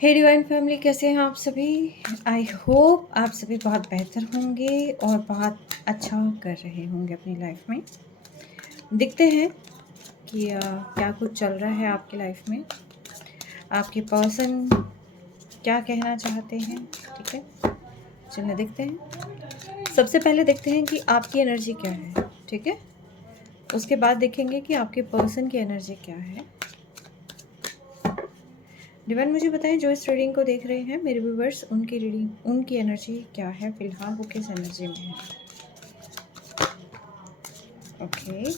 हे divine family, कैसे हैं आप सभी। आई होप आप सभी बहुत बेहतर होंगे और बहुत अच्छा कर रहे होंगे अपनी लाइफ में। देखते हैं कि क्या कुछ चल रहा है आपकी लाइफ में, आपके पर्सन क्या कहना चाहते हैं। ठीक है, चलिए देखते हैं। सबसे पहले देखते हैं कि आपकी एनर्जी क्या है। ठीक है, उसके बाद देखेंगे कि आपके पर्सन की एनर्जी क्या है। डिवाइन मुझे बताएं, जो इस रीडिंग को देख रहे हैं मेरे व्यूवर्स, उनकी रीडिंग, उनकी एनर्जी क्या है फिलहाल, वो किस एनर्जी में है। Okay,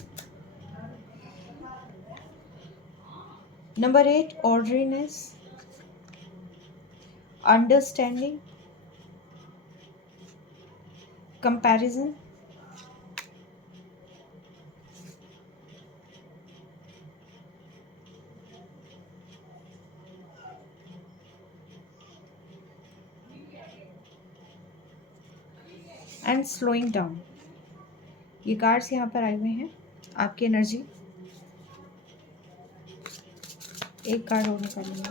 number 8, orderliness, understanding, comparison, and slowing down. ये कार्ड्स यहाँ पर आए हुए हैं। आपकी एनर्जी, एक कार्ड और निकालेंगे।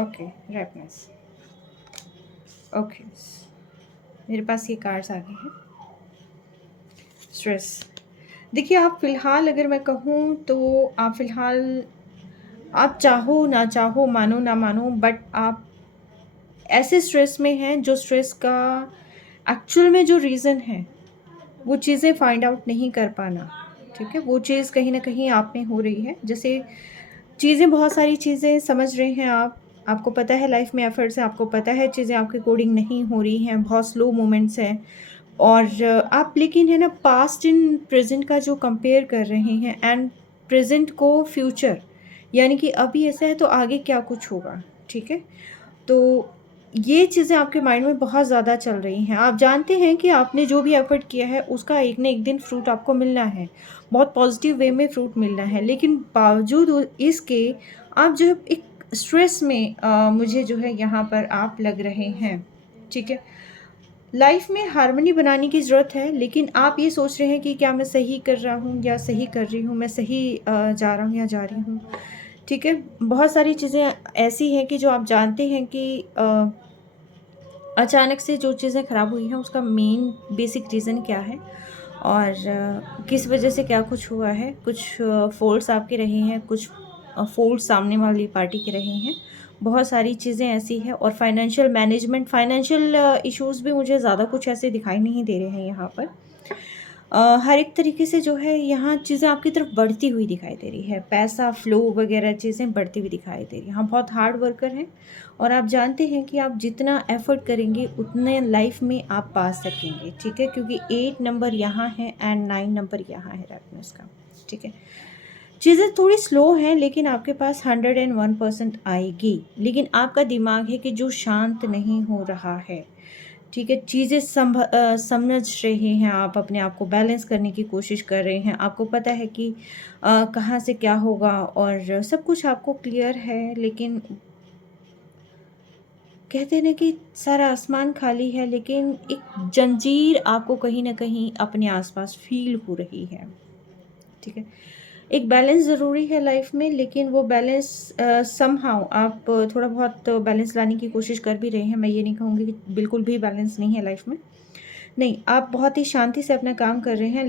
ओके, रैपनेस। ओके, मेरे पास ये कार्ड्स आ गए हैं। स्ट्रेस, देखिए आप फिलहाल, अगर मैं कहूँ तो आप फिलहाल, आप चाहो ना चाहो, मानो ना मानो, बट आप ऐसे स्ट्रेस में हैं जो स्ट्रेस का एक्चुअल में जो रीज़न है वो चीज़ें फाइंड आउट नहीं कर पाना। ठीक है, वो चीज़ कहीं ना कहीं आप में हो रही है। जैसे चीज़ें, बहुत सारी चीज़ें समझ रहे हैं आप, आपको पता है लाइफ में एफर्ट्स है, आपको पता है चीज़ें आपके अकॉर्डिंग नहीं हो रही हैं, बहुत स्लो मोमेंट्स हैं। और आप लेकिन है ना, पास्ट इन प्रेजेंट का जो कंपेयर कर रहे हैं, एंड प्रेजेंट को फ्यूचर, यानी कि अभी ऐसा है तो आगे क्या कुछ होगा। ठीक है, तो ये चीज़ें आपके माइंड में बहुत ज़्यादा चल रही हैं। आप जानते हैं कि आपने जो भी एफ़र्ट किया है उसका एक ना एक दिन फ्रूट आपको मिलना है, बहुत पॉजिटिव वे में फ्रूट मिलना है। लेकिन बावजूद इसके आप जो है एक स्ट्रेस में मुझे जो है यहाँ पर आप लग रहे हैं। ठीक है, लाइफ में हार्मनी बनाने की ज़रूरत है, लेकिन आप ये सोच रहे हैं कि क्या मैं सही कर रहा हूँ या सही कर रही हूँ, मैं सही जा रहा हूँ या जा रही हूँ। ठीक है, बहुत सारी चीज़ें ऐसी हैं कि जो आप जानते हैं कि अचानक से जो चीज़ें ख़राब हुई हैं उसका मेन बेसिक रीज़न क्या है, और किस वजह से क्या कुछ हुआ है। कुछ फ़ॉल्ट्स आपके रहे हैं, कुछ फ़ॉल्ट्स सामने वाली पार्टी के रहे हैं। बहुत सारी चीज़ें ऐसी हैं, और फाइनेंशियल मैनेजमेंट, फाइनेंशियल इश्यूज़ भी मुझे ज़्यादा कुछ ऐसे दिखाई नहीं दे रहे हैं यहाँ पर। हर एक तरीके से जो है यहाँ चीज़ें आपकी तरफ बढ़ती हुई दिखाई दे रही है, पैसा फ्लो वगैरह चीज़ें बढ़ती हुई दिखाई दे रही हैं। हाँ, बहुत हार्ड वर्कर हैं, और आप जानते हैं कि आप जितना एफर्ट करेंगे उतने लाइफ में आप पा सकेंगे। ठीक है, क्योंकि 8 नंबर यहाँ है एंड 9 नंबर यहाँ है रैपनेस का। ठीक है, चीज़ें थोड़ी स्लो हैं, लेकिन आपके पास 101% आएगी। लेकिन आपका दिमाग है कि जो शांत नहीं हो रहा है। ठीक है, चीज़ें समझ रहे हैं आप, अपने आप को बैलेंस करने की कोशिश कर रहे हैं। आपको पता है कि कहाँ से क्या होगा, और सब कुछ आपको क्लियर है। लेकिन कहते हैं ना कि सारा आसमान खाली है, लेकिन एक जंजीर आपको कहीं न कहीं अपने आस-पास फ़ील हो रही है। ठीक है, एक बैलेंस ज़रूरी है लाइफ में, लेकिन वो बैलेंस समहाउ आप थोड़ा बहुत बैलेंस लाने की कोशिश कर भी रहे हैं। मैं ये नहीं कहूँगी कि बिल्कुल भी बैलेंस नहीं है लाइफ में। नहीं, आप बहुत ही शांति से अपना काम कर रहे हैं,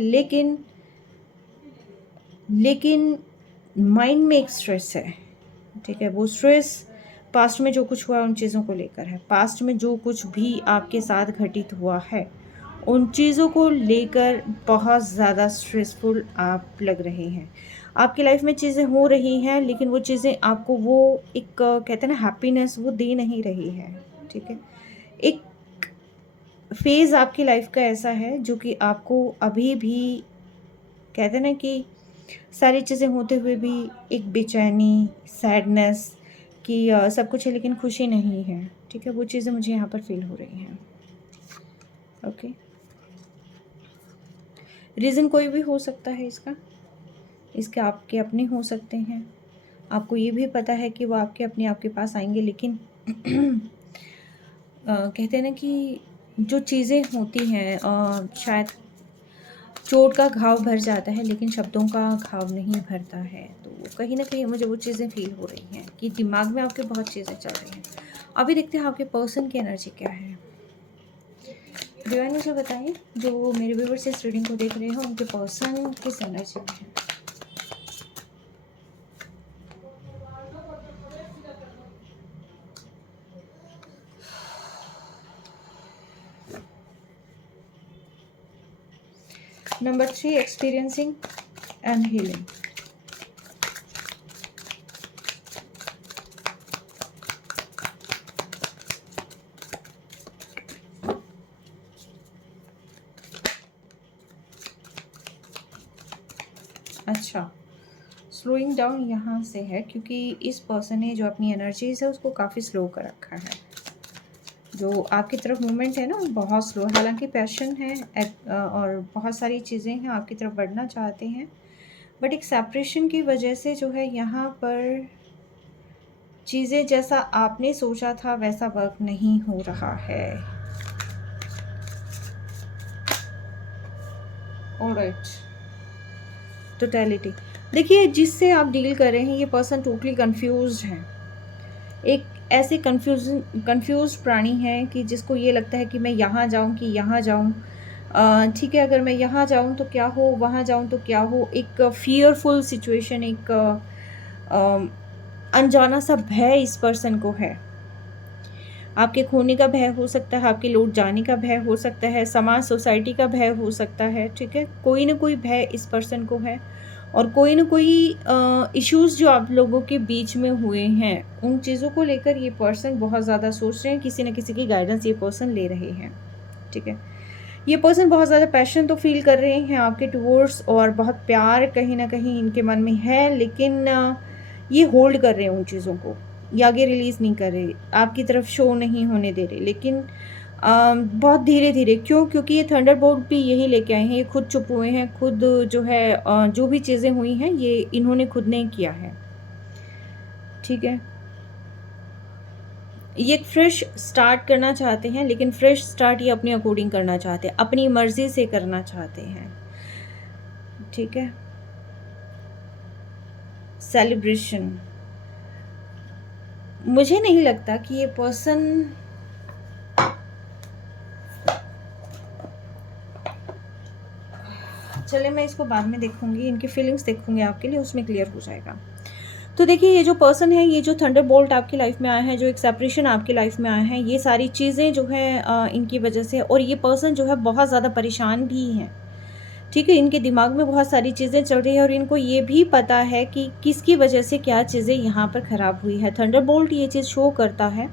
लेकिन माइंड में एक स्ट्रेस है। ठीक है, वो स्ट्रेस पास्ट में जो कुछ हुआ उन चीज़ों को लेकर है। पास्ट में जो कुछ भी आपके साथ घटित हुआ है, उन चीज़ों को लेकर बहुत ज़्यादा स्ट्रेसफुल आप लग रहे हैं। आपकी लाइफ में चीज़ें हो रही हैं, लेकिन वो चीज़ें आपको वो एक कहते हैं ना हैप्पीनेस, वो दे नहीं रही है। ठीक है, एक फ़ेज़ आपकी लाइफ का ऐसा है जो कि आपको अभी भी, कहते हैं ना कि सारी चीज़ें होते हुए भी एक बेचैनी, सैडनेस कि सब कुछ है लेकिन खुशी नहीं है। ठीक है, वो चीज़ें मुझे यहाँ पर फ़ील हो रही हैं। ओके, रीज़न कोई भी हो सकता है इसका, इसके आपके अपने हो सकते हैं। आपको ये भी पता है कि वो आपके अपने आपके पास आएँगे, लेकिन कहते हैं ना कि जो चीज़ें होती हैं शायद चोट का घाव भर जाता है लेकिन शब्दों का घाव नहीं भरता है। तो कहीं न कहीं मुझे वो चीज़ें फ़ील हो रही हैं कि दिमाग में आपके बहुत चीज़ें चल रही हैं। अभी देखते हैं आपके पर्सन की एनर्जी क्या है। डिवाइन मुझे बताइए, जो मेरे व्यूअर्स इस रीडिंग को देख रहे हैं उनके पर्सन किस एनर्जी में है। Number 3, experiencing and healing. अच्छा, स्लोइंग डाउन यहाँ से है क्योंकि इस पर्सन ने जो अपनी एनर्जीज है उसको काफ़ी स्लो कर रखा है। जो आपकी तरफ मूवमेंट है ना बहुत स्लो, हालांकि पैशन है और बहुत सारी चीज़ें हैं, आपकी तरफ बढ़ना चाहते हैं, बट एक सेपरेशन की वजह से जो है यहाँ पर चीज़ें जैसा आपने सोचा था वैसा वर्क नहीं हो रहा है। Alright, totality. देखिए, जिससे आप डील कर रहे हैं ये पर्सन टोटली कंफ्यूज्ड है। एक ऐसे कंफ्यूज प्राणी है कि जिसको ये लगता है कि मैं यहाँ जाऊँ कि यहाँ जाऊँ, ठीक है, अगर मैं यहाँ जाऊँ तो क्या हो, वहाँ जाऊँ तो क्या हो। एक फियरफुल सिचुएशन, एक अनजाना सा भय इस पर्सन को है। आपके खोने का भय हो सकता है, आपके लौट जाने का भय हो सकता है, समाज सोसाइटी का भय हो सकता है, ठीक है। कोई ना कोई भय इस पर्सन को है और कोई ना कोई इश्यूज़ जो आप लोगों के बीच में हुए हैं उन चीज़ों को लेकर ये पर्सन बहुत ज़्यादा सोच रहे हैं, किसी न किसी की गाइडेंस ये पर्सन ले रहे हैं, ठीक है। ये पर्सन बहुत ज़्यादा पैशन तो फील कर रहे हैं आपके टुवर्ड्स और बहुत प्यार कहीं ना कहीं इनके मन में है, लेकिन ये होल्ड कर रहे हैं उन चीज़ों को, ये आगे रिलीज़ नहीं कर रहे, आपकी तरफ शो नहीं होने दे रहे, लेकिन बहुत धीरे धीरे। क्यों? क्योंकि ये थंडरबोल्ट भी यही लेके आए हैं, ये खुद चुप हुए हैं, खुद जो है जो भी चीज़ें हुई हैं ये इन्होंने खुद ने किया है, ठीक है। ये एक फ्रेश स्टार्ट करना चाहते हैं, लेकिन फ्रेश स्टार्ट ये अपने अकॉर्डिंग करना चाहते हैं, अपनी मर्जी से करना चाहते हैं, ठीक है। सेलिब्रेशन, मुझे नहीं लगता कि ये पर्सन चले, मैं इसको बाद में देखूंगी, इनकी फीलिंग्स देखूंगी आपके लिए, उसमें क्लियर हो जाएगा। तो देखिए, ये जो पर्सन है, ये जो थंडरबोल्ट आपकी लाइफ में आया है, जो एक सेपरेशन आपकी लाइफ में आया है, ये सारी चीज़ें जो है इनकी वजह से, और ये पर्सन जो है बहुत ज़्यादा परेशान भी हैं, ठीक है। इनके दिमाग में बहुत सारी चीज़ें चल रही है और इनको ये भी पता है कि किसकी वजह से क्या चीज़ें यहाँ पर ख़राब हुई है। थंडरबोल्ट ये चीज़ शो करता है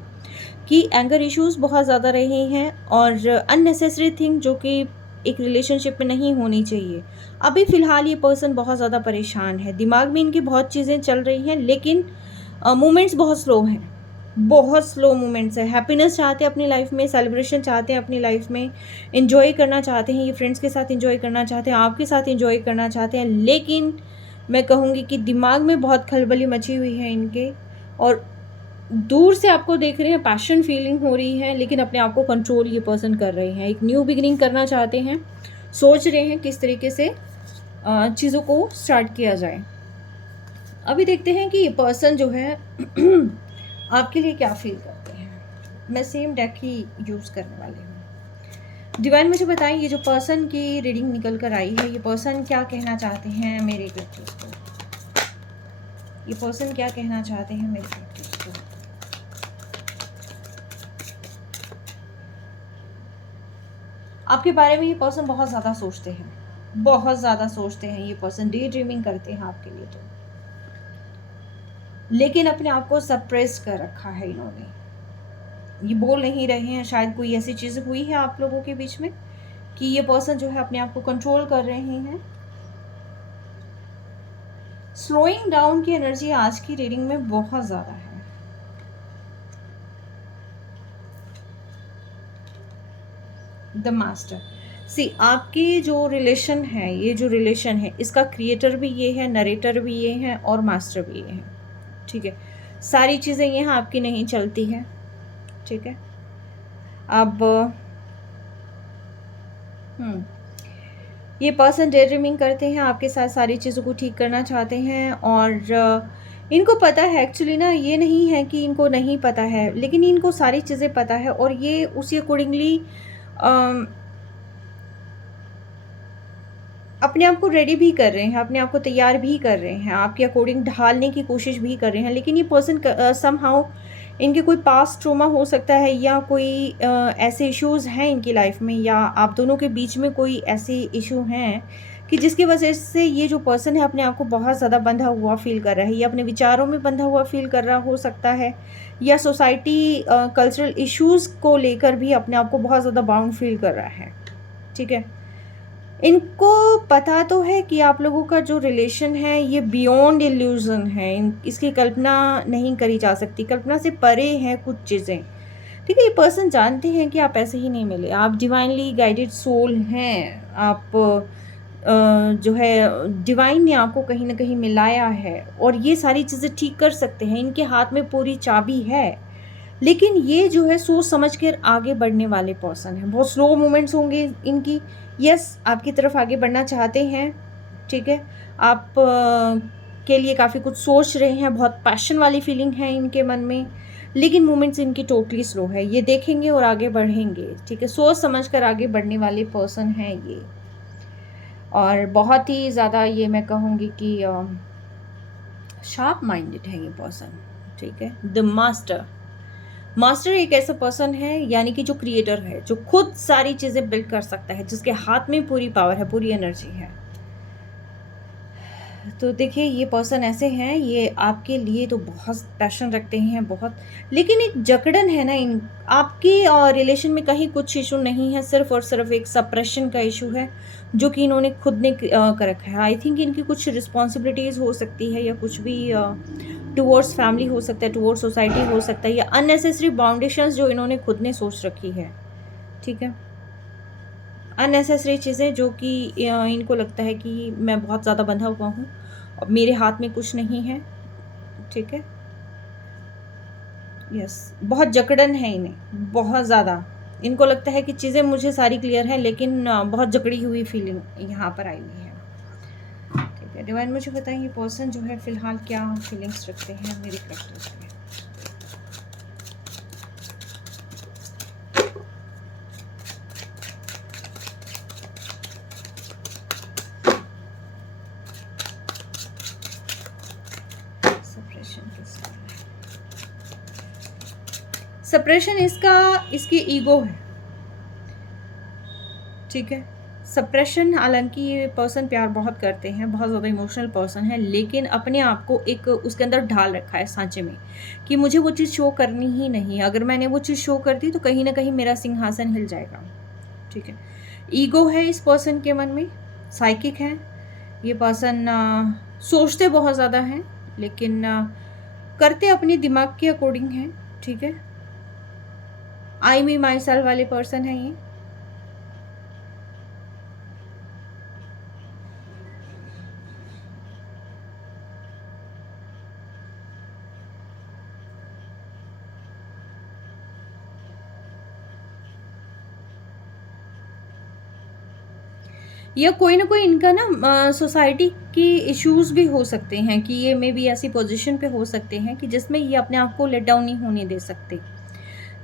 कि एंगर इश्यूज़ बहुत ज़्यादा रहे हैं और अननेसेसरी थिंग जो कि एक रिलेशनशिप में नहीं होनी चाहिए। अभी फ़िलहाल ये पर्सन बहुत ज़्यादा परेशान है, दिमाग में इनकी बहुत चीज़ें चल रही हैं, लेकिन मोमेंट्स बहुत स्लो हैं, बहुत स्लो मोमेंट्स है। हैप्पीनेस चाहते हैं अपनी लाइफ में, सेलिब्रेशन चाहते हैं अपनी लाइफ में, एंजॉय करना चाहते हैं, ये फ्रेंड्स के साथ एंजॉय करना चाहते हैं, आपके साथ एंजॉय करना चाहते हैं, लेकिन मैं कहूँगी कि दिमाग में बहुत खलबली मची हुई है इनके, और दूर से आपको देख रहे हैं, पैशन फीलिंग हो रही है, लेकिन अपने आप को कंट्रोल ये पर्सन कर रहे हैं। एक न्यू बिगिनिंग करना चाहते हैं, सोच रहे हैं किस तरीके से चीज़ों को स्टार्ट किया जाए। अभी देखते हैं कि ये पर्सन जो है आपके लिए क्या फील करते हैं। मैं सेम डेक ही यूज़ करने वाली हूँ। डिवाइन मुझे बताएं, ये जो पर्सन की रीडिंग निकल कर आई है, ये पर्सन क्या कहना चाहते हैं मेरे गिफ्ट्स को, ये पर्सन क्या कहना चाहते हैं मेरे गिफ्ट्स को। आपके बारे में ये पर्सन बहुत ज़्यादा सोचते हैं, बहुत ज़्यादा सोचते हैं ये पर्सन, डे ड्रीमिंग करते हैं आपके लिए तो, लेकिन अपने आप को सप्रेस कर रखा है इन्होंने, ये बोल नहीं रहे हैं। शायद कोई ऐसी चीज़ हुई है आप लोगों के बीच में कि ये पर्सन जो है अपने आप को कंट्रोल कर रहे हैं। स्लोइंग डाउन की एनर्जी आज की रीडिंग में बहुत ज़्यादा है। द मास्टर, सी आपकी जो रिलेशन है, ये जो रिलेशन है इसका क्रिएटर भी ये है, नरेटर भी ये है और मास्टर भी ये है, ठीक है। सारी चीज़ें यहाँ आपकी नहीं चलती है, ठीक है। अब ये पर्सन डे ड्रीमिंग करते हैं, आपके साथ सारी चीज़ों को ठीक करना चाहते हैं, और इनको पता है एक्चुअली ना, ये नहीं है कि इनको नहीं पता है, लेकिन इनको सारी चीज़ें पता है और ये उसी अकॉर्डिंगली अपने आप को रेडी भी कर रहे हैं, अपने आप को तैयार भी कर रहे हैं, आपके अकॉर्डिंग ढालने की कोशिश भी कर रहे हैं। लेकिन ये पर्सन समहाउ इनके कोई पास्ट ट्रॉमा हो सकता है, या कोई ऐसे इश्यूज़ हैं इनकी लाइफ में, या आप दोनों के बीच में कोई ऐसे इशू हैं कि जिसकी वजह से ये जो पर्सन है अपने आप को बहुत ज़्यादा बंधा हुआ फ़ील कर रहा है, या अपने विचारों में बंधा हुआ फ़ील कर रहा हो सकता है, या सोसाइटी कल्चरल इश्यूज़ को लेकर भी अपने आप को बहुत ज़्यादा बाउंड फ़ील कर रहा है। ठीक है? इनको पता तो है कि आप लोगों का जो रिलेशन है ये बियॉन्ड इल्यूज़न है, इसकी कल्पना नहीं करी जा सकती, कल्पना से परे हैं कुछ चीज़ें। ठीक है? ये पर्सन जानते हैं कि आप ऐसे ही नहीं मिले, आप डिवाइनली गाइडेड सोल हैं, आप जो है डिवाइन ने आपको कहीं न कहीं मिलाया है और ये सारी चीज़ें ठीक कर सकते हैं, इनके हाथ में पूरी चाबी है। लेकिन ये जो है सोच समझ कर आगे बढ़ने वाले पर्सन हैं, बहुत स्लो मूवमेंट्स होंगे इनकी। यस, आपकी तरफ आगे बढ़ना चाहते हैं, ठीक है? आप के लिए काफ़ी कुछ सोच रहे हैं, बहुत पैशन वाली फीलिंग है इनके मन में, लेकिन मूवमेंट्स इनकी टोटली स्लो है। ये देखेंगे और आगे बढ़ेंगे, ठीक है? सोच समझ कर आगे बढ़ने वाले पर्सन हैं ये, और बहुत ही ज़्यादा ये मैं कहूँगी कि शार्प माइंडेड है ये पर्सन, ठीक है? The master. मास्टर एक ऐसा पर्सन है, यानी कि जो क्रिएटर है, जो खुद सारी चीज़ें बिल्ड कर सकता है, जिसके हाथ में पूरी पावर है, पूरी एनर्जी है। तो देखिए ये पर्सन ऐसे हैं, ये आपके लिए तो बहुत पैशन रखते हैं, बहुत, लेकिन एक जकड़न है ना इन आपके रिलेशन में, कहीं कुछ इशू नहीं है, सिर्फ और सिर्फ एक सप्रेशन का इशू है जो कि इन्होंने खुद ने कर रखा है। आई थिंक इनकी कुछ रिस्पॉन्सिबिलिटीज़ हो सकती है, या कुछ भी टुवर्ड्स फैमिली हो सकता है, टुवर्ड्स सोसाइटी हो सकता है, या अननेसेसरी बाउंडेशंस जो इन्होंने खुद ने सोच रखी है। ठीक है? अननेसेसरी चीज़ें जो कि इनको लगता है कि मैं बहुत ज़्यादा बंधा हुआ हूँ और मेरे हाथ में कुछ नहीं है, ठीक है? यस, बहुत जकड़न है इन्हें, बहुत ज़्यादा। इनको लगता है कि चीज़ें मुझे सारी क्लियर हैं, लेकिन बहुत जकड़ी हुई फीलिंग यहाँ पर आई हुई है। ठीक है, डिवाइन मुझे बताएं ये पर्सन जो है फ़िलहाल क्या फीलिंग्स रखते हैं मेरे क्रेस्टल्स पे। सप्रेशन इसकी ईगो है, ठीक है? सप्रेशन, हालांकि ये पर्सन प्यार बहुत करते हैं, बहुत ज़्यादा इमोशनल पर्सन है, लेकिन अपने आप को एक उसके अंदर ढाल रखा है सांचे में कि मुझे वो चीज़ शो करनी ही नहीं है, अगर मैंने वो चीज़ शो कर दी तो कहीं ना कहीं मेरा सिंहासन हिल जाएगा। ठीक है? ईगो है इस पर्सन के मन में, साइकिक है ये पर्सन, सोचते बहुत ज़्यादा हैं, लेकिन करते अपने दिमाग के अकॉर्डिंग हैं। ठीक है? आई मी माई सेल्फ वाले पर्सन है ये। या कोई ना कोई इनका ना सोसाइटी की इश्यूज भी हो सकते हैं, कि ये मे बी ऐसी पोजीशन पे हो सकते हैं कि जिसमें ये अपने आप को लेट डाउन नहीं होने दे सकते।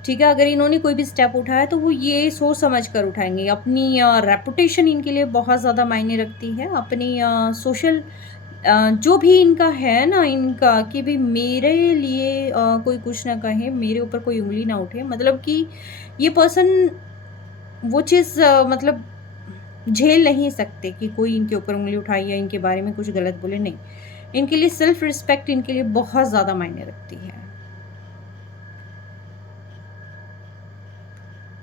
ठीक है? अगर इन्होंने कोई भी स्टेप उठाया तो वो ये सोच समझ कर उठाएंगे, अपनी रेपुटेशन इनके लिए बहुत ज़्यादा मायने रखती है, अपनी सोशल जो भी इनका है ना, इनका कि भी मेरे लिए कोई कुछ ना कहे, मेरे ऊपर कोई उंगली ना उठे, मतलब कि ये पर्सन वो चीज़ मतलब झेल नहीं सकते कि कोई इनके ऊपर उंगली उठाए या इनके बारे में कुछ गलत बोले, नहीं। इनके लिए सेल्फ रिस्पेक्ट इनके लिए बहुत ज़्यादा मायने रखती है।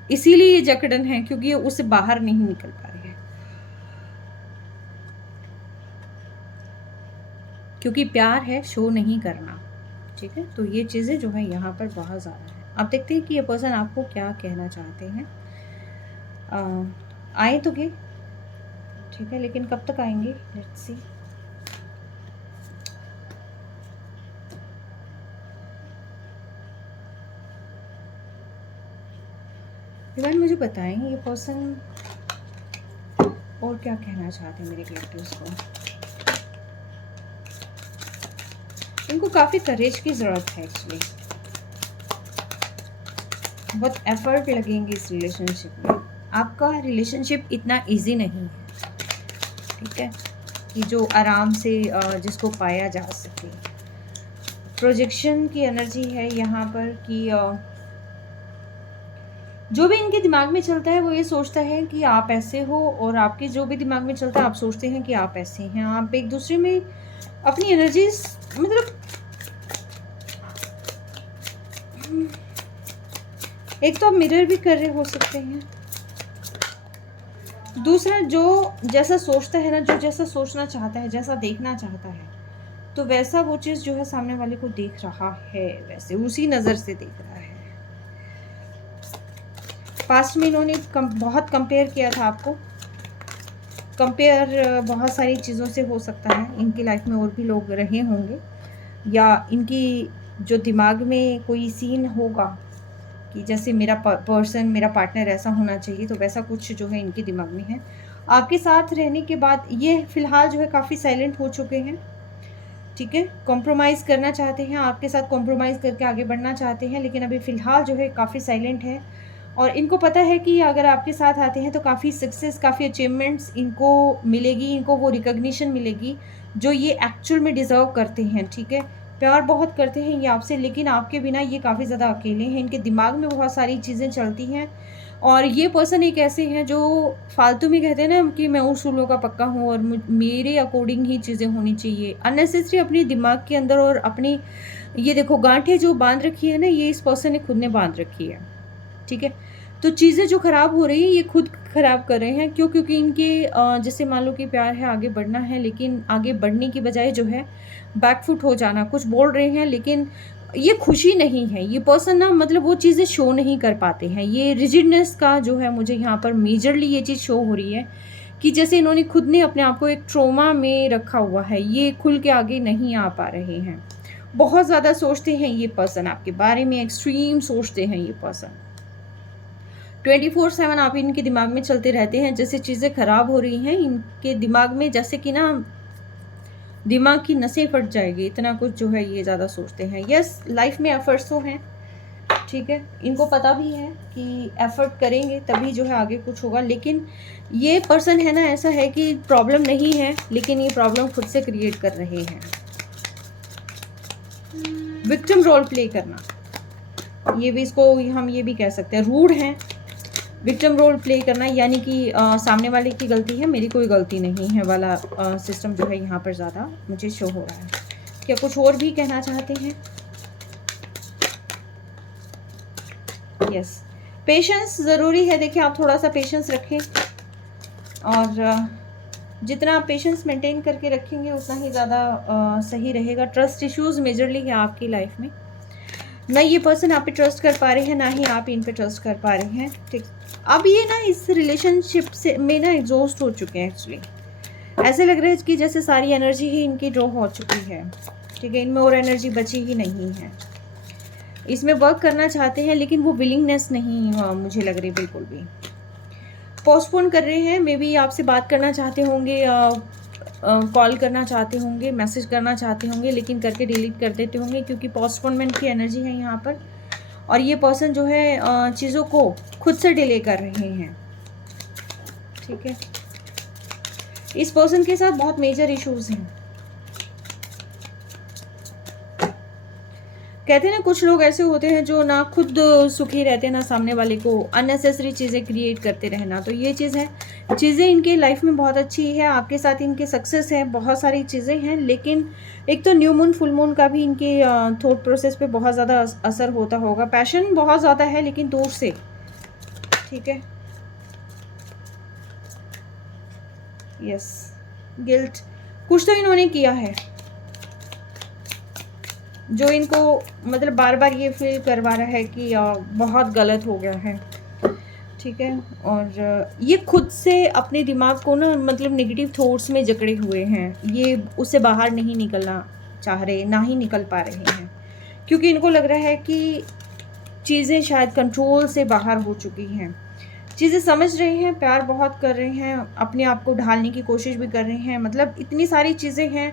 इसीलिए ये जकड़न है, क्योंकि ये उससे बाहर नहीं निकल पा रही है, क्योंकि प्यार है शो नहीं करना। ठीक है? तो ये चीज़ें जो है यहाँ पर बहुत ज़्यादा है। आप देखते हैं कि ये पर्सन आपको क्या कहना चाहते हैं। आए तो गए, ठीक है, लेकिन कब तक आएंगे, लेट्स सी। डिवाइन मुझे बताएं ये पर्सन और क्या कहना चाहते हैं मेरे कलेक्टिव्स को? इनको काफ़ी करेज की ज़रूरत है एक्चुअली, बहुत एफर्ट लगेंगे इस रिलेशनशिप में। आपका रिलेशनशिप इतना इजी नहीं है, ठीक है, कि जो आराम से जिसको पाया जा सके। प्रोजेक्शन की एनर्जी है यहाँ पर कि जो भी इनके दिमाग में चलता है वो ये सोचता है कि आप ऐसे हो, और आपके जो भी दिमाग में चलता है आप सोचते हैं कि आप ऐसे हैं। आप एक दूसरे में अपनी एनर्जीज मतलब एक तो आप मिरर भी कर रहे हो सकते हैं, दूसरा जो जैसा सोचता है ना, जो जैसा सोचना चाहता है, जैसा देखना चाहता है, तो वैसा वो चीज़ जो है सामने वाले को देख रहा है, वैसे उसी नज़र से देख रहा है। पास्ट में इन्होंने बहुत कंपेयर किया था आपको। कंपेयर बहुत सारी चीज़ों से हो सकता है, इनकी लाइफ में और भी लोग रहे होंगे, या इनकी जो दिमाग में कोई सीन होगा कि जैसे मेरा पर्सन, मेरा पार्टनर ऐसा होना चाहिए, तो वैसा कुछ जो है इनके दिमाग में है। आपके साथ रहने के बाद ये फ़िलहाल जो है काफ़ी साइलेंट हो चुके हैं, ठीक है। कॉम्प्रोमाइज़ करना चाहते हैं, आपके साथ कॉम्प्रोमाइज़ करके आगे बढ़ना चाहते हैं, लेकिन अभी फ़िलहाल जो है काफ़ी साइलेंट है। और इनको पता है कि अगर आपके साथ आते हैं तो काफ़ी सक्सेस, काफ़ी अचीवमेंट्स इनको मिलेगी, इनको वो रिकॉग्निशन मिलेगी जो ये एक्चुअल में डिज़र्व करते हैं, ठीक है। प्यार बहुत करते हैं ये आपसे, लेकिन आपके बिना ये काफ़ी ज़्यादा अकेले हैं। इनके दिमाग में बहुत सारी चीज़ें चलती हैं, और ये पर्सन एक ऐसे हैं जो फालतू में कहते हैं ना कि मैं उसूलों का पक्का हूँ और मेरे अकॉर्डिंग ही चीज़ें होनी चाहिए। अननेसेसरी अपने दिमाग के अंदर और अपनी ये देखो गांठें जो बांध रखी है ना, ये इस पर्सन ने खुद ने बांध रखी है, ठीक है। तो चीज़ें जो ख़राब हो रही हैं ये खुद ख़राब कर रहे हैं। क्यों? क्योंकि इनके जैसे मान लो कि प्यार है, आगे बढ़ना है, लेकिन आगे बढ़ने की बजाय जो है बैकफुट हो जाना। कुछ बोल रहे हैं लेकिन ये खुशी नहीं है। ये पर्सन ना मतलब वो चीज़ें शो नहीं कर पाते हैं। ये रिजिडनेस का जो है मुझे यहाँ पर मेजरली ये चीज़ शो हो रही है कि जैसे इन्होंने खुद ने अपने आप को एक ट्रॉमा में रखा हुआ है। ये खुल के आगे नहीं आ पा रहे हैं। बहुत ज़्यादा सोचते हैं ये पर्सन आपके बारे में, एक्सट्रीम सोचते हैं ये पर्सन। 24/7 आप इनके दिमाग में चलते रहते हैं। जैसे चीज़ें ख़राब हो रही हैं इनके दिमाग में, जैसे कि ना दिमाग की नसें फट जाएगी, इतना कुछ जो है ये ज़्यादा सोचते हैं। यस, लाइफ में एफर्ट्स तो हैं, ठीक है। इनको पता भी है कि एफर्ट करेंगे तभी जो है आगे कुछ होगा, लेकिन ये पर्सन है ना ऐसा है कि प्रॉब्लम नहीं है, लेकिन ये प्रॉब्लम खुद से क्रिएट कर रहे हैं। विक्टिम रोल प्ले करना, ये भी इसको हम ये भी कह सकते हैं, रूड हैं। विक्टिम रोल प्ले करना यानी कि सामने वाले की गलती है, मेरी कोई गलती नहीं है वाला सिस्टम जो है यहाँ पर ज़्यादा मुझे शो हो रहा है। क्या कुछ और भी कहना चाहते हैं? यस, पेशेंस ज़रूरी है। देखिए आप थोड़ा सा पेशेंस रखें, और जितना आप पेशेंस मेंटेन करके रखेंगे उतना ही ज़्यादा सही रहेगा। ट्रस्ट इश्यूज़ मेजरली है आपकी लाइफ में, ना ये पर्सन आप पे ट्रस्ट कर पा रहे हैं, ना ही आप इन पे ट्रस्ट कर पा रहे हैं, ठीक। अब ये ना इस रिलेशनशिप से में ना एग्जॉस्ट हो चुके हैं एक्चुअली। ऐसे लग रहा है कि जैसे सारी एनर्जी ही इनकी ड्रॉ हो चुकी है, ठीक है। इनमें और एनर्जी बची ही नहीं है। इसमें वर्क करना चाहते हैं लेकिन वो विलिंगनेस नहीं मुझे लग रही बिल्कुल भी। पोस्टपोन कर रहे हैं, मे बी आपसे बात करना चाहते होंगे, कॉल करना चाहते होंगे, मैसेज करना चाहते होंगे, लेकिन करके डिलीट कर देते होंगे क्योंकि पोस्टपोनमेंट की एनर्जी है यहाँ पर। और ये पर्सन जो है चीज़ों को खुद से डिले कर रहे हैं, ठीक है। इस पर्सन के साथ बहुत मेजर इश्यूज़ हैं। कहते हैं ना कुछ लोग ऐसे होते हैं जो ना खुद सुखी रहते हैं ना सामने वाले को अननेसेसरी चीज़ें क्रिएट करते रहना। तो ये चीज़ है, चीज़ें इनके लाइफ में बहुत अच्छी है, आपके साथ इनके सक्सेस है, बहुत सारी चीज़ें हैं, लेकिन एक तो न्यू मून फुल मून का भी इनके थॉट प्रोसेस पे बहुत ज़्यादा असर होता होगा। पैशन बहुत ज़्यादा है लेकिन दूर से, ठीक है। यस, गिल्ट कुछ तो इन्होंने किया है जो इनको मतलब बार बार ये फील करवा रहा है कि बहुत गलत हो गया है, ठीक है। और ये खुद से अपने दिमाग को ना मतलब नेगेटिव थॉट्स में जकड़े हुए हैं। ये उससे बाहर नहीं निकलना चाह रहे, ना ही निकल पा रहे हैं, क्योंकि इनको लग रहा है कि चीज़ें शायद कंट्रोल से बाहर हो चुकी हैं। चीज़ें समझ रहे हैं, प्यार बहुत कर रहे हैं, अपने आप को ढालने की कोशिश भी कर रहे हैं, मतलब इतनी सारी चीज़ें हैं।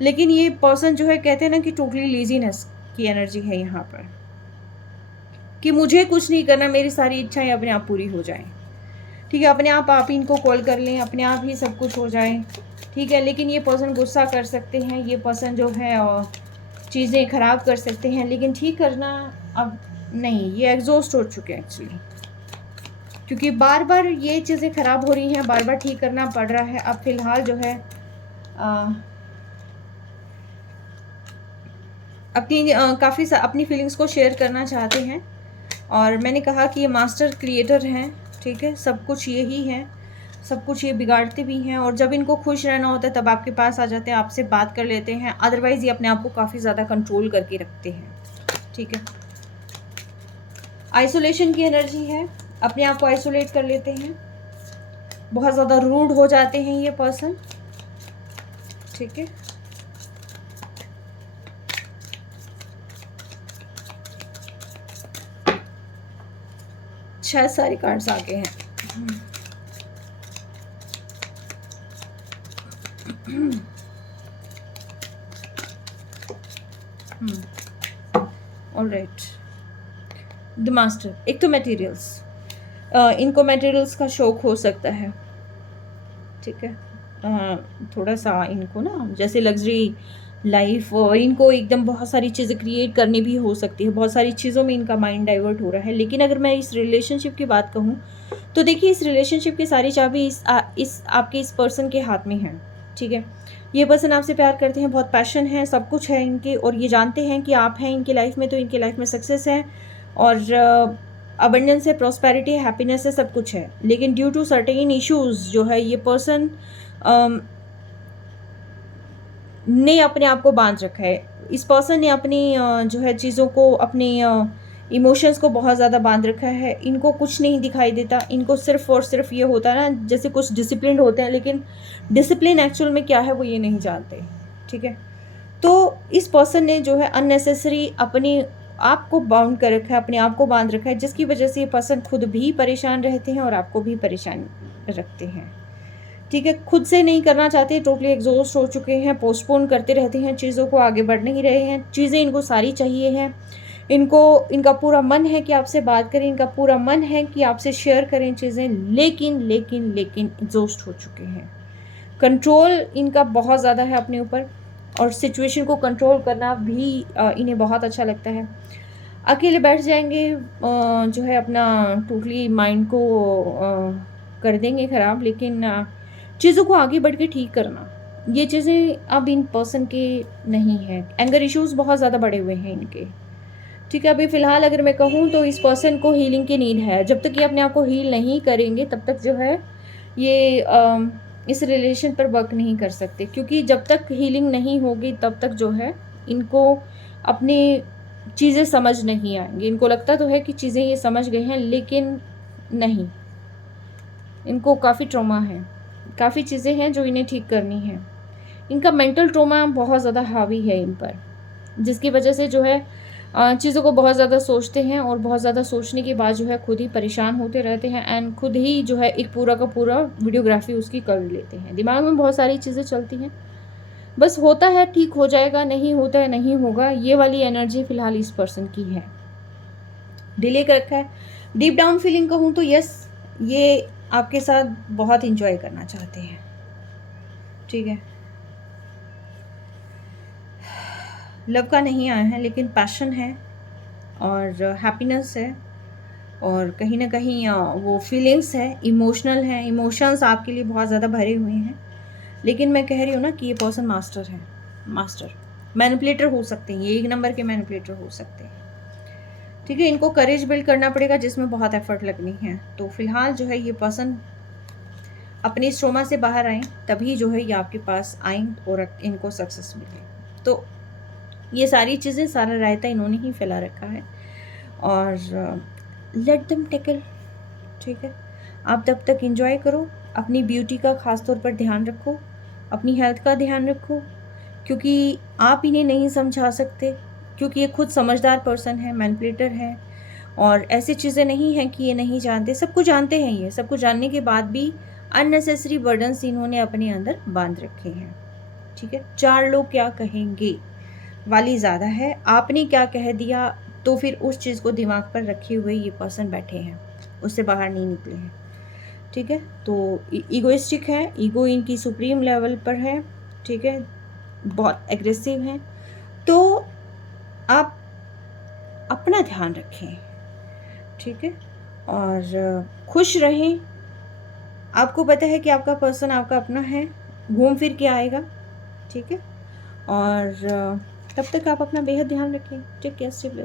लेकिन ये पर्सन जो है कहते हैं ना कि टोटली लेज़ीनेस की एनर्जी है यहाँ पर, कि मुझे कुछ नहीं करना, मेरी सारी इच्छाएँ अपने आप पूरी हो जाएँ। ठीक है, अपने आप ही इनको कॉल कर लें, अपने आप ही सब कुछ हो जाए। ठीक है, लेकिन ये पर्सन गुस्सा कर सकते हैं, ये पर्सन जो है चीज़ें ख़राब कर सकते हैं, लेकिन ठीक करना अब नहीं, ये एग्जॉस्ट हो चुके हैं एक्चुअली, क्योंकि बार बार ये चीज़ें ख़राब हो रही हैं, बार बार ठीक करना पड़ रहा है। अब फ़िलहाल जो है काफ़ी अपनी फीलिंग्स को शेयर करना चाहते हैं। और मैंने कहा कि ये मास्टर क्रिएटर हैं, ठीक है, सब कुछ यही है, सब कुछ ये बिगाड़ते भी हैं, और जब इनको खुश रहना होता है तब आपके पास आ जाते हैं, आपसे बात कर लेते हैं, अदरवाइज़ ये अपने आप को काफ़ी ज़्यादा कंट्रोल करके रखते हैं। ठीक है, आइसोलेशन की एनर्जी है, अपने आप को आइसोलेट कर लेते हैं, बहुत ज़्यादा रूड हो जाते हैं ये पर्सन। ठीक है, शायद सारे कार्ड्स आगे हैं। Alright, the master. एक तो मटेरियल्स, इनको मटेरियल्स का शौक हो सकता है। ठीक है, थोड़ा सा इनको ना जैसे लग्जरी लाइफ, और इनको एकदम बहुत सारी चीज़ें क्रिएट करनी भी हो सकती है, बहुत सारी चीज़ों में इनका माइंड डाइवर्ट हो रहा है। लेकिन अगर मैं इस रिलेशनशिप की बात कहूँ तो देखिए, इस रिलेशनशिप की सारी चाबी इस आपके इस पर्सन के हाथ में है। ठीक है, ये पर्सन आपसे प्यार करते हैं, बहुत पैशन है, सब कुछ है इनके, और ये जानते हैं कि आप हैं इनकी लाइफ में, तो इनकी लाइफ में सक्सेस है और अबंडेंस है, प्रॉस्पेरिटी है, हैप्पीनेस है, सब कुछ है। लेकिन ड्यू टू सर्टेन इश्यूज़ जो है ये पर्सन ने अपने आप को बांध रखा है। इस पर्सन ने अपनी जो है चीज़ों को, अपनी इमोशंस को बहुत ज़्यादा बांध रखा है। इनको कुछ नहीं दिखाई देता, इनको सिर्फ और सिर्फ ये होता है ना, जैसे कुछ डिसिप्लिन होते हैं, लेकिन डिसिप्लिन एक्चुअल में क्या है वो ये नहीं जानते। ठीक है, तो इस पर्सन ने जो है अननेसेसरी अपनी आप को बाउंड कर रखा है, अपने आप को बांध रखा है, जिसकी वजह से ये पर्सन खुद भी परेशान रहते हैं और आपको भी परेशान रखते हैं। ठीक है, खुद से नहीं करना चाहते, टोटली एग्जॉस्ट हो चुके हैं, पोस्टपोन करते रहते हैं चीज़ों को, आगे बढ़ नहीं रहे हैं, चीज़ें इनको सारी चाहिए हैं, इनको इनका पूरा मन है कि आपसे बात करें, इनका पूरा मन है कि आपसे शेयर करें चीज़ें, लेकिन लेकिन लेकिन एग्जॉस्ट हो चुके हैं। कंट्रोल इनका बहुत ज़्यादा है अपने ऊपर, और सिचुएशन को कंट्रोल करना भी इन्हें बहुत अच्छा लगता है। अकेले बैठ जाएंगे, जो है अपना टोटली माइंड को कर देंगे ख़राब, लेकिन चीज़ों को आगे बढ़ के ठीक करना, ये चीज़ें अब इन पर्सन के नहीं है। एंगर इश्यूज़ बहुत ज़्यादा बढ़े हुए हैं इनके। ठीक है, अभी फ़िलहाल अगर मैं कहूँ तो इस पर्सन को हीलिंग की नीड है। जब तक ये अपने आप को हील नहीं करेंगे तब तक जो है ये इस रिलेशन पर वर्क नहीं कर सकते, क्योंकि जब तक हीलिंग नहीं होगी तब तक जो है इनको अपनी चीज़ें समझ नहीं आएंगी। इनको लगता तो है कि चीज़ें ये समझ गए हैं, लेकिन नहीं, इनको काफ़ी ट्रॉमा है, काफ़ी चीज़ें हैं जो इन्हें ठीक करनी है। इनका मेंटल ट्रॉमा बहुत ज़्यादा हावी है इन पर, जिसकी वजह से जो है चीज़ों को बहुत ज़्यादा सोचते हैं, और बहुत ज़्यादा सोचने के बाद जो है खुद ही परेशान होते रहते हैं, एंड खुद ही जो है एक पूरा का पूरा वीडियोग्राफी उसकी कर लेते हैं। दिमाग में बहुत सारी चीज़ें चलती हैं, बस होता है ठीक हो जाएगा, नहीं होता है नहीं होगा, ये वाली एनर्जी फ़िलहाल इस पर्सन की है। डिले कर रखा है। डीप डाउन फीलिंग कहूँ तो यस, ये आपके साथ बहुत इंजॉय करना चाहते हैं। ठीक है, लव का नहीं आया है, लेकिन पैशन है और हैप्पीनेस है, और कहीं ना कहीं वो फीलिंग्स है, इमोशनल है, इमोशंस आपके लिए बहुत ज़्यादा भरे हुए हैं। लेकिन मैं कह रही हूँ ना कि ये पर्सन मास्टर है, मास्टर मैनिपुलेटर हो सकते हैं, ये एक नंबर के मैनिपुलेटर हो सकते हैं। ठीक है, इनको करेज बिल्ड करना पड़ेगा, जिसमें बहुत एफर्ट लगनी है। तो फिलहाल जो है ये पर्सन अपने इस ट्रॉमा से बाहर आए, तभी जो है ये आपके पास आए और इनको सक्सेस मिले। तो ये सारी चीज़ें, सारा रायता इन्होंने ही फैला रखा है, और लेट देम टेकल। ठीक है, आप तब तक इंजॉय करो, अपनी ब्यूटी का ख़ास तौर पर ध्यान रखो, अपनी हेल्थ का ध्यान रखो, क्योंकि आप इन्हें नहीं समझा सकते, क्योंकि ये खुद समझदार पर्सन है, मैनिपुलेटर है, और ऐसी चीज़ें नहीं हैं कि ये नहीं जानते, सब कुछ जानते हैं ये, सब कुछ जानने के बाद भी अननेसेसरी बर्डन्स इन्होंने अपने अंदर बाँध रखे हैं, ठीक है? 4 लोग क्या कहेंगे वाली ज़्यादा है, आपने क्या कह दिया तो फिर उस चीज़ को दिमाग पर रखे हुए ये पर्सन बैठे हैं, उससे बाहर नहीं निकले हैं, ठीक है? तो ईगोइस्टिक है, ईगो इनकी सुप्रीम लेवल पर है, ठीक है? बहुत एग्रेसिव हैं, तो आप अपना ध्यान रखें, ठीक है? और खुश रहें, आपको पता है कि आपका पर्सन आपका अपना है, घूम फिर के आएगा, ठीक है? और तब तक आप अपना बेहद ध्यान रखें। Take care, stay blessed.